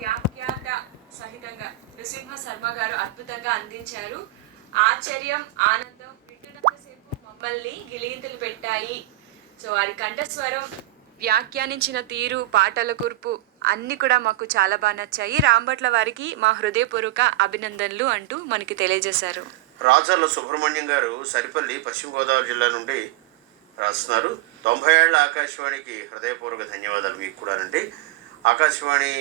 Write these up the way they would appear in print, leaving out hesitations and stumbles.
వ్యాఖ్యాత సహితంగా నృసింహ శర్మ గారు అద్భుతంగా అందించారు. ఆశ్చర్యం, ఆనందం వింటున్నంతసేపు మమ్మల్ని గిలిగింతలు పెట్టాయి. సో వారి కంఠస్వరం, వ్యాఖ్యానించిన తీరు, పాటల కూర్పు అన్నీ కూడా మాకు చాలా బాగా నచ్చాయి. రాంభట్ల వారికి మా హృదయపూర్వక అభినందనలు అంటూ మనకి తెలియజేశారు. రాజర్ల సుబ్రహ్మణ్యం గారు సరిపల్లి, పశ్చిమ గోదావరి జిల్లా నుండి రాస్తున్నారు. 90 ఏళ్ల ఆకాశవాణికి హృదయపూర్వక ధన్యవాదాలు. మీకు కూడానండి. ఆకాశవాణి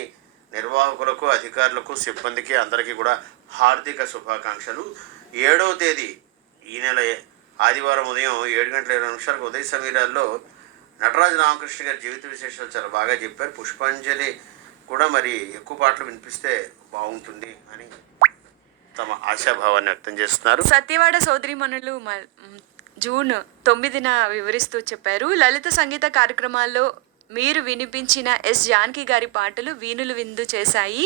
నిర్వాహకులకు, అధికారులకు, సిబ్బందికి అందరికీ కూడా హార్దిక శుభాకాంక్షలు. 7వ తేదీ ఈ నెల ఆదివారం ఉదయం 7:20 ఉదయ సమీరాల్లో నటరాజ రామకృష్ణ గారి జీవిత విశేషాలు చాలా బాగా చెప్పారు. పుష్పాంజలి కూడా మరి ఎక్కువ పాటలు వినిపిస్తే బాగుంటుంది అని తమ ఆశాభావాన్ని వ్యక్తం చేస్తున్నారు. సత్యవాడ సోదరిమణులు జూన్ 9న వివరిస్తూ చెప్పారు. లలిత సంగీత కార్యక్రమాల్లో మీరు వినిపించిన ఎస్ జానకి గారి పాటలు వీణులు విందు చేశాయి.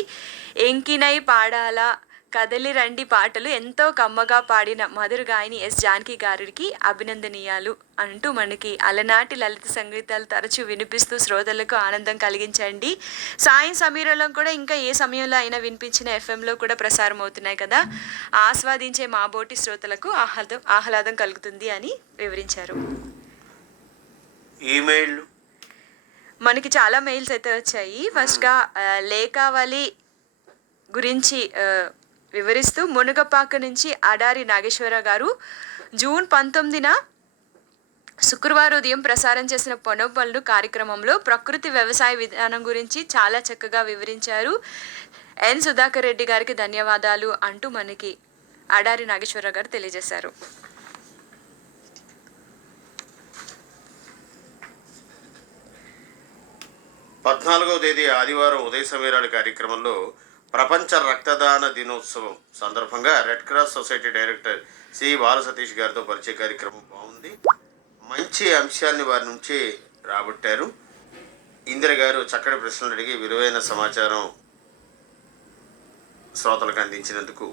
ఎంకినై పాడాలా, కదలి రండి పాటలు ఎంతో కమ్మగా పాడిన మధుర గాయని ఎస్ జానకి గారికి అభినందనీయాలు అంటూ మనకి అలనాటి లలిత సంగీతాలు తరచూ వినిపిస్తూ శ్రోతలకు ఆనందం కలిగించండి. సాయం సమీరంలో కూడా ఇంకా ఏ సమయంలో అయినా వినిపించిన ఎఫ్ఎంలో కూడా ప్రసారం అవుతున్నాయి కదా, ఆస్వాదించే మా బోటి శ్రోతలకు ఆహ్లాదం కలుగుతుంది అని వివరించారు. ఈమెయిల్ మనకి చాలా మెయిల్స్ అయితే వచ్చాయి. ఫస్ట్గా లేఖావళి గురించి వివరిస్తూ మునగపాక నుంచి అడారి నాగేశ్వర గారు జూన్ 19న శుక్రవారం ఉదయం ప్రసారం చేసిన పొనపళ్ళు కార్యక్రమంలో ప్రకృతి వ్యవసాయ విధానం గురించి చాలా చక్కగా వివరించారు. ఎన్ సుధాకర్ రెడ్డి గారికి ధన్యవాదాలు అంటూ మనకి అడారి నాగేశ్వర గారు తెలియజేశారు. 14వ తేదీ ఆదివారం ఉదయ సమీరాల కార్యక్రమంలో ప్రపంచ రక్తదాన దినోత్సవం సందర్భంగా red cross society director C Bala Satish గారితో పరిచయ కార్యక్రమం బాగుంది. మంచి అంశాలని వారి నుంచి రాబట్టారు. ఇందిర గారు చక్కటి ప్రశ్నలు అడిగి విలువైన సమాచారం శ్రోతలకు అందించినందుకు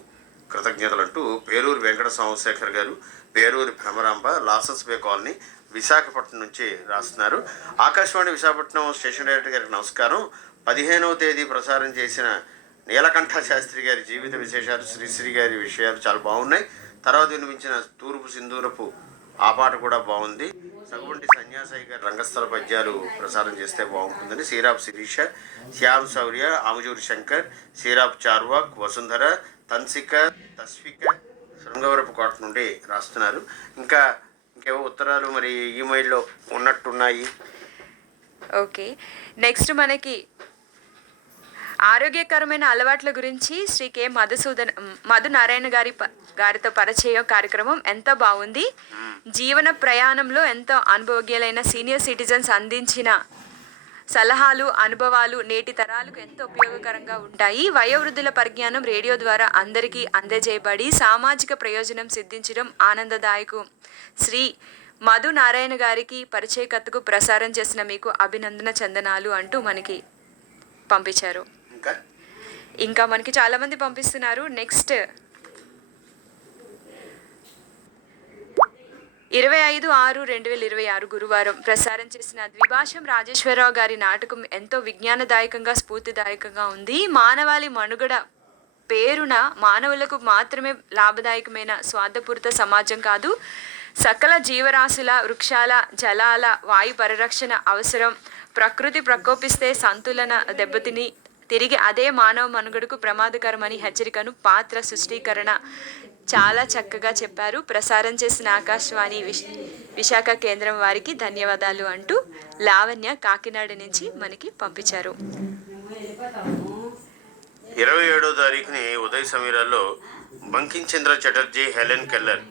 కృతజ్ఞతలంటూ పేరూరు వెంకట సోమశేఖర్ గారు, పేరూరి భ్రమరాంబ, లాసన్స్ బే కాలనీ, విశాఖపట్నం నుంచి రాస్తున్నారు. ఆకాశవాణి విశాఖపట్నం స్టేషన్ డైరెక్టర్ గారికి నమస్కారం. 15వ తేదీ ప్రసారం చేసిన నీలకంఠ శాస్త్రి గారి జీవిత విశేషాలు, శ్రీశ్రీ గారి విషయాలు చాలా బాగున్నాయి. తర్వాత వినిపించిన తూర్పు సింధూరపు ఆ పాట కూడా బాగుంది. సగుంటి సన్యాసాయి గారి రంగస్థల పద్యాలు ప్రసారం చేస్తే బాగుంటుందని సిరాప్ శిరీష, శ్యామ్ శౌర్య, ఆముజూరి శంకర్, సిరాప్ చార్వాక్, వసుంధర, తన్సిక, తస్విక శృంగవరపు కోట నుండి రాస్తున్నారు. ఇంకేవో ఉత్తరాలు మరి ఈమెయిల్లో ఉన్నట్టున్నాయి. ఓకే, నెక్స్ట్ మనకి ఆరోగ్యకరమైన అలవాట్ల గురించి శ్రీ కె మధు నారాయణ గారితో పరిచయం కార్యక్రమం ఎంతో బాగుంది. జీవన ప్రయాణంలో ఎంతో అనుభవజ్ఞులైన సీనియర్ సిటిజన్స్ అందించిన సలహాలు, అనుభవాలు నేటి తరాలకు ఎంతో ఉపయోగకరంగా ఉంటాయి. వయోవృద్ధుల పరిజ్ఞానం రేడియో ద్వారా అందరికీ అందజేయబడి సామాజిక ప్రయోజనం సిద్ధించడం ఆనందదాయకం. శ్రీ మధు నారాయణ గారికి పరిచయకతకు ప్రసారం చేసిన మీకు అభినందన చందనాలు అంటూ మనకి పంపించారు. ఇంకా మనకి చాలామంది పంపిస్తున్నారు. నెక్స్ట్ 25/6/2026 గురువారం ప్రసారం చేసిన ద్విభాషం రాజేశ్వరరావు గారి నాటకం ఎంతో విజ్ఞానదాయకంగా, స్ఫూర్తిదాయకంగా ఉంది. మానవాళి మనుగడ పేరున మానవులకు మాత్రమే లాభదాయకమైన స్వార్థపూరిత సమాజం కాదు, సకల జీవరాశుల, వృక్షాల, జలాల, వాయు పరిరక్షణ అవసరం. ప్రకృతి ప్రకోపిస్తే సంతులన దెబ్బతిని తిరిగి అదే మానవ మనుగడకు ప్రమాదకరమని హెచ్చరికను పాత్ర సృష్టీకరణ చాలా చక్కగా చెప్పారు. ప్రసారం చేసిన ఆకాశవాణి విశాఖ కేంద్రం వారికి ధన్యవాదాలు అంటూ లావణ్య కాకినాడ నుంచి మనకి పంపించారు. 27వ తారీఖుని ఉదయ సమీరాల్లో బంకించంద్ర చటర్జీ, హెలెన్ కెల్లర్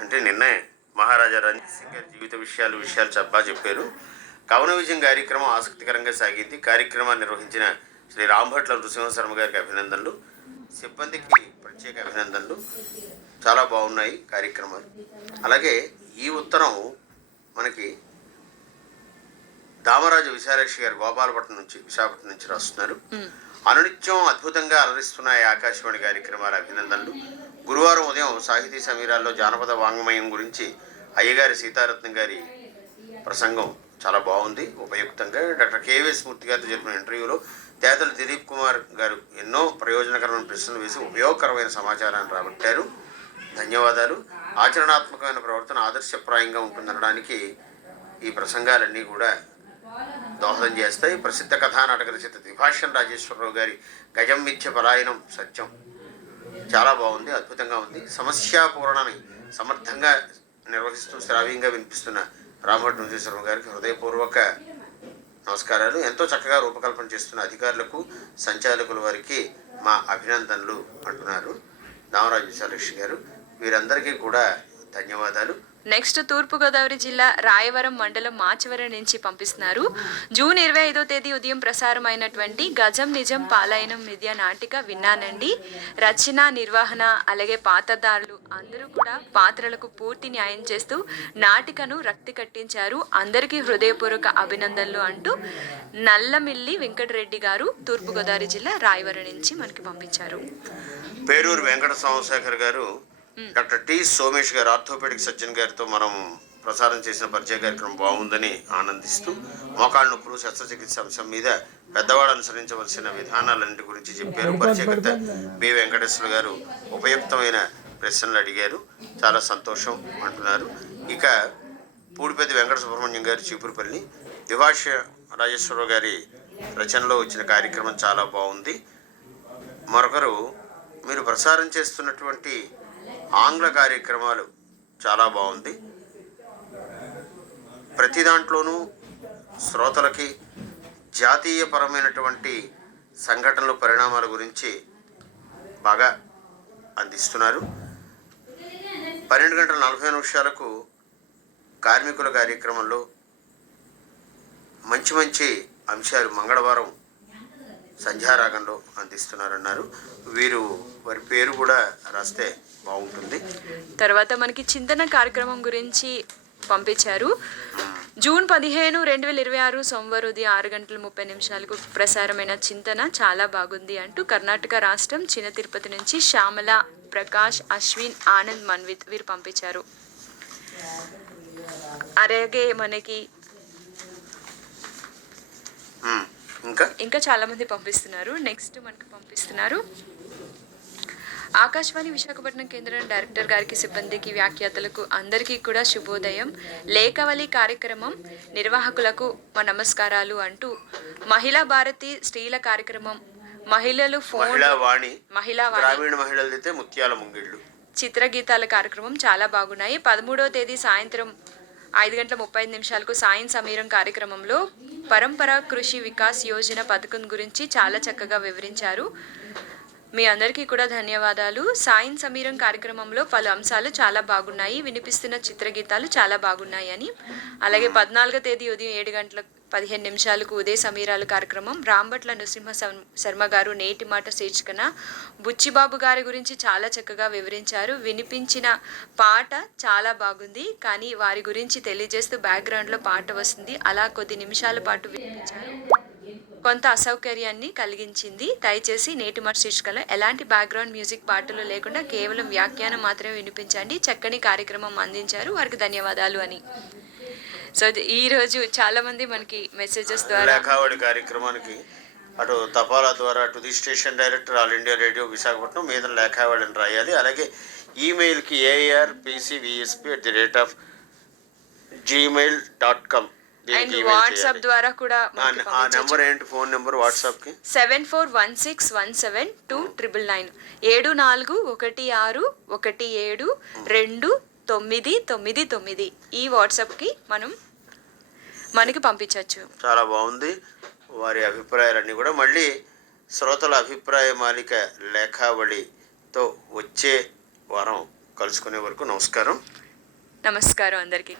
అంటే నిన్నే మహారాజా రణజిత్ సింగ్ గారి జీవిత విషయాలు చెప్పా చెప్పారు. కవన విజయం కార్యక్రమం ఆసక్తికరంగా సాగింది. కార్యక్రమాన్ని నిర్వహించిన శ్రీ రాంభట్ల నృసింహశర్మ గారికి అభినందనలు, సిబ్బందికి ప్రత్యేక అభినందనలు. చాలా బాగున్నాయి కార్యక్రమాలు. అలాగే ఈ ఉత్తరం మనకి దామరాజు విశాలాక్షి గారు గోపాలపట్నం నుంచి, విశాఖపట్నం నుంచి రాస్తున్నారు. అనునిత్యం అద్భుతంగా అలరిస్తున్నాయి ఆకాశవాణి కార్యక్రమాల అభినందనలు. గురువారం ఉదయం సాహితీ సమీరాల్లో జానపద వాంగ్మయం గురించి అయ్యగారి సీతారత్నం గారి ప్రసంగం చాలా బాగుంది, ఉపయుక్తంగా. డాక్టర్ కేవీఎస్ మూర్తి గారితో జరిపిన ఇంటర్వ్యూలో తేదల దిలీప్ కుమార్ గారు ఎన్నో ప్రయోజనకరమైన ప్రశ్నలు వేసి ఉపయోగకరమైన సమాచారాన్ని రాబట్టారు. ధన్యవాదాలు. ఆచరణాత్మకమైన ప్రవర్తన ఆదర్శప్రాయంగా ఉంటుందనడానికి ఈ ప్రసంగాలన్నీ కూడా దోహదం చేస్తాయి. ప్రసిద్ధ కథానాటక రచయిత ద్విభాష్యం రాజేశ్వరరావు గారి గజం మిథ్య పలాయనం సత్యం చాలా బాగుంది, అద్భుతంగా ఉంది. సమస్యాపూరణని సమర్థంగా నిర్వహిస్తూ శ్రావ్యంగా వినిపిస్తున్న రామభట్ విజయశర్మ గారికి హృదయపూర్వక నమస్కారాలు. ఎంతో చక్కగా రూపకల్పన చేస్తున్న అధికారులకు, సంచాలకుల వారికి మా అభినందనలు అంటున్నారు దామరాజు విశాలక్షి గారు. వీరందరికీ కూడా ధన్యవాదాలు. నెక్స్ట్ తూర్పుగోదావరి జిల్లా రాయవరం మండలం మాచవరం నుంచి పంపిస్తున్నారు. జూన్ 25వ తేదీ ఉదయం ప్రసారం అయినటువంటి గజం నిజం పాలయనం మిథ్య నాటిక విన్నానండి. రచన, నిర్వహణ అలాగే పాత్రధారులు అందరూ కూడా పాత్రలకు పూర్తి న్యాయం చేస్తూ నాటికను రక్తి కట్టించారు. అందరికీ హృదయపూర్వక అభినందనలు అంటూ నల్లమిల్లి వెంకటరెడ్డి గారు తూర్పుగోదావరి జిల్లా రాయవరం నుంచి మనకి పంపించారు. పేరూరు వెంకట సోమశేఖర్ గారు డాక్టర్ టి సోమేష్ గారు ఆర్థోపెడిక్ సర్జన్ గారితో మనం ప్రసారం చేసిన పరిచయ కార్యక్రమం బాగుందని ఆనందిస్తూ మోకాళ్ళ నొప్పులు శస్త్రచికిత్స అంశం మీద పెద్దవాళ్ళు అనుసరించవలసిన విధానాలన్నింటి గురించి చెప్పారు. పరిచయకర్త బి వెంకటేశ్వర గారు ఉపయుక్తమైన ప్రశ్నలు అడిగారు. చాలా సంతోషం అంటున్నారు. ఇక పూడిపెద్ది వెంకట సుబ్రహ్మణ్యం గారు చీపురుపల్లి దివాష రాజేశ్వరరావు గారి రచనలో వచ్చిన కార్యక్రమం చాలా బాగుంది. మరొకరు మీరు ప్రసారం చేస్తున్నటువంటి ఆంగ్ల కార్యక్రమాలు చాలా బాగుంది. ప్రతి దాంట్లోనూ శ్రోతలకి జాతీయపరమైనటువంటి సంఘటనలు, పరిణామాల గురించి బాగా అందిస్తున్నారు. 12:40 కార్మికుల కార్యక్రమంలో మంచి మంచి అంశాలు మంగళవారం సంధ్యారాగంలో అందిస్తున్నారన్నారు. వారి పేరు కూడా రాస్తే బాగుంటుంది. తర్వాత మనకి చింతన కార్యక్రమం గురించి పంపించారు. జూన్ 15, 2026 సోమవారం ఉదయం 6:30 ప్రసారమైన చింతన చాలా బాగుంది అంటూ కర్ణాటక రాష్ట్రం చిన్న తిరుపతి నుంచి శ్యామల, ప్రకాష్, అశ్విన్, ఆనంద్, మన్విత్ వీరు పంపించారు. అలాగే మనకి ఇంకా చాలా మంది పంపిస్తున్నారు. నెక్స్ట్ మనకి పంపిస్తున్నారు ఆకాశవాణి విశాఖపట్నం కేంద్రం డైరెక్టర్ గారికి, సిబ్బందికి, వ్యాఖ్యాతలకు అందరికీ కూడా శుభోదయం. లేఖవలి కార్యక్రమం నిర్వాహకులకు మా నమస్కారాలు అంటూ మహిళా భారతి స్త్రీల కార్యక్రమం, మహిళలు ఫోన్, మహిళా గ్రామీణ మహిళలైతే ముత్యాల ముంగిళ్ళు, చిత్రగీతాల కార్యక్రమం చాలా బాగున్నాయి. 13వ తేదీ సాయంత్రం 5:35 సాయం సమీరం కార్యక్రమంలో పరంపర కృషి వికాస్ యోజన పథకం గురించి చాలా చక్కగా వివరించారు. మీ అందరికీ కూడా ధన్యవాదాలు. సాయం సమీరం కార్యక్రమంలో పలు అంశాలు చాలా బాగున్నాయి, వినిపిస్తున్న చిత్రగీతాలు చాలా బాగున్నాయి అని. అలాగే 14వ తేదీ ఉదయం 7:15 ఉదయ సమీరాలు కార్యక్రమం రాంభట్ల నృసింహ శర్మ గారు నేటి మాట శీర్షికన బుచ్చిబాబు గారి గురించి చాలా చక్కగా వివరించారు. వినిపించిన పాట చాలా బాగుంది, కానీ వారి గురించి తెలియజేస్తూ బ్యాక్గ్రౌండ్లో పాట వస్తుంది. అలా కొద్ది నిమిషాల పాటు వినిపించారు. కొంత అసౌకర్యాన్ని కలిగించింది. దయచేసి నేటి మాట శీర్షికలో ఎలాంటి బ్యాక్గ్రౌండ్ మ్యూజిక్, పాటలు లేకుండా కేవలం వ్యాఖ్యానం మాత్రమే వినిపించండి. చక్కని కార్యక్రమం అందించారు, వారికి ధన్యవాదాలు అని. సో ఈరోజు చాలామంది మనకి మెసేజెస్ ద్వారా లేఖావళి కార్యక్రమానికి అటు తపాలా ద్వారా to the station director all India radio Visakhapatnam మీద లేఖావళిని రాయాలి. అలాగే ఈమెయిల్కి ARPCVSP@gmail.com అండ్ వాట్సాప్ ద్వారా కూడా ఆ నెంబర్ ఏంటి? ఫోన్ నెంబర్ వాట్సాప్కి 7416172999 7416172999 ఈ వాట్సాప్కి మనకి పంపించవచ్చు. చాలా బాగుంది. వారి అభిప్రాయాలన్నీ కూడా మళ్ళీ శ్రోతల అభిప్రాయ మాలిక లేఖావళితో వచ్చే వారం కలుసుకునే వరకు నమస్కారం అందరికీ.